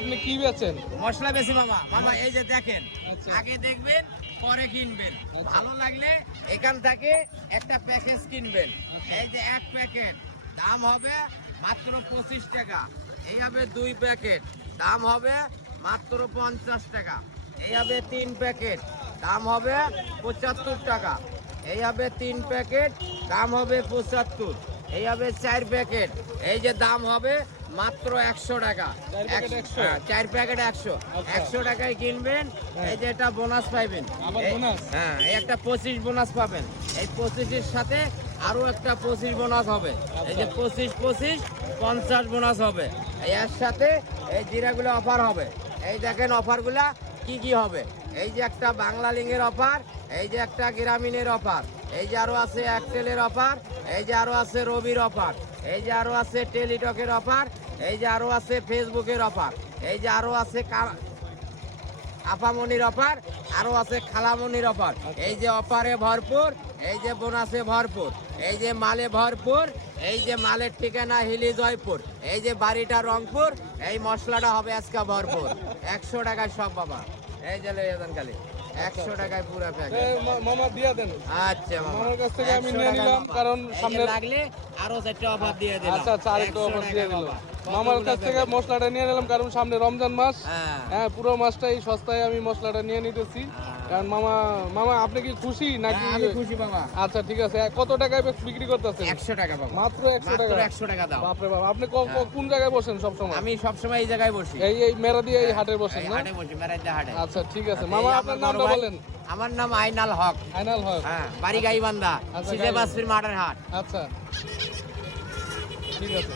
আপনি কি বেচেন? মশলা বেশি মামা। মামা এই যে দেখেন, আচ্ছা। আগে দেখবেন পরে কিনবেন। আচ্ছা। ভালো লাগলে এখান থেকে একটা প্যাকেজ কিনবেন। আচ্ছা। এই যে এক প্যাকেট দাম হবে মাত্র 25 টাকা। এই হবে 2 প্যাকেট, দাম হবে মাত্র 50 টাকা। এই হবে 3 প্যাকেট, দাম হবে 75 টাকা। এই হবে 3 প্যাকেট, দাম হবে 75। এই হবে 4 প্যাকেট, এই যে দাম হবে মাত্র 100 টাকা। 4 প্যাকেট 100? 4 প্যাকেট 100। আচ্ছা। 100 টাকায় কিনবেন। এই যে এটা বোনাস পাইবেন। আবার এই- বোনাস? হ্যাঁ, এই একটা 25 বোনাস পাবেন। এই 25-এর সাথে আরো একটা 25 বোনাস হবে। এই যে 25 50 বোনাস হবে। এই এর সাথে এই জিরাগুলো অফার হবে। এই দেখেন অফারগুলা কি কি হবে। এই যে একটা বাংলা লিঙ্গের অফার, এই যে একটা গ্রামীণের অফার, এই যে আরো আছে এয়ারটেলের অফার, এই যে আরো আছে রবির অফার, এই যে আরো আছে টেলিটকের অফার, এই যে আরো আছে ফেসবুকের অফার, এই যে আরো আছে আপামনির অফার, আরো আছে খালামনির অফার। এই যে অফারে ভরপুর, এই যে বোনাসে ভরপুর, এই যে মালে ভরপুর, এই যে মালের ঠিকানা হিলি জয়পুর, এই যে বাড়িটা রংপুর, এই মশলাটা হবে আজকে ভরপুর। 100 টাকায় সব বাবা। এই যে লেজান খালি 100 টাকায় পুরো প্যাকেট। মামা দিয়া দেন। আচ্ছা মামা, মামার কাছ থেকে আমি 100 নিয়ে টাকায় নিলাম, বাবা। কারণ এই যে সামনে লাগলে আরো 4টা অফার দিয়ে দিলাম। আচ্ছা আচ্ছা, আরেকটু 100 অফার টাকা দিয়ে দিল। বাবা। মামার কতগুলো কাছ থেকে প্যাকেট? মশলাটা নিয়ে নিলাম, কারণ সামনে রমজান মাস। হ্যাঁ। হ্যাঁ, পুরো মাসটাই সস্তায় আমি মশলাটা নিয়ে নিতেছি। কারণ মামা মামা আপনি কি খুশি নাকি? হ্যাঁ, আমি খুশি বাবা। আচ্ছা ঠিক আছে, কত টাকায় বিক্রি করতেছেন? 100 টাকা বাবা। মাত্র 100 মাত্র টাকা? 100 টাকা দাও। বাপরে বাপ, আপনি হ্যাঁ। কোন জায়গায় বসেন সব সময়? আমি সবসময় এই জায়গায় বসি। এই মেরা দিয়ে এই হাটে বসেন এই না? হাটে বসি, মেরাইদা হাটে। আচ্ছা ঠিক আছে এই মামা, আমার আপনার বড় নামটা ভাই। বলেন। আমার নাম আইনাল হক। ফাইনাল হয়। হ্যাঁ, বাড়ি গাইবান্ধা, আচ্ছা, সিজে গাইবান্ধা। বাসফির মাঠের হাট। আচ্ছা ঠিক আছে।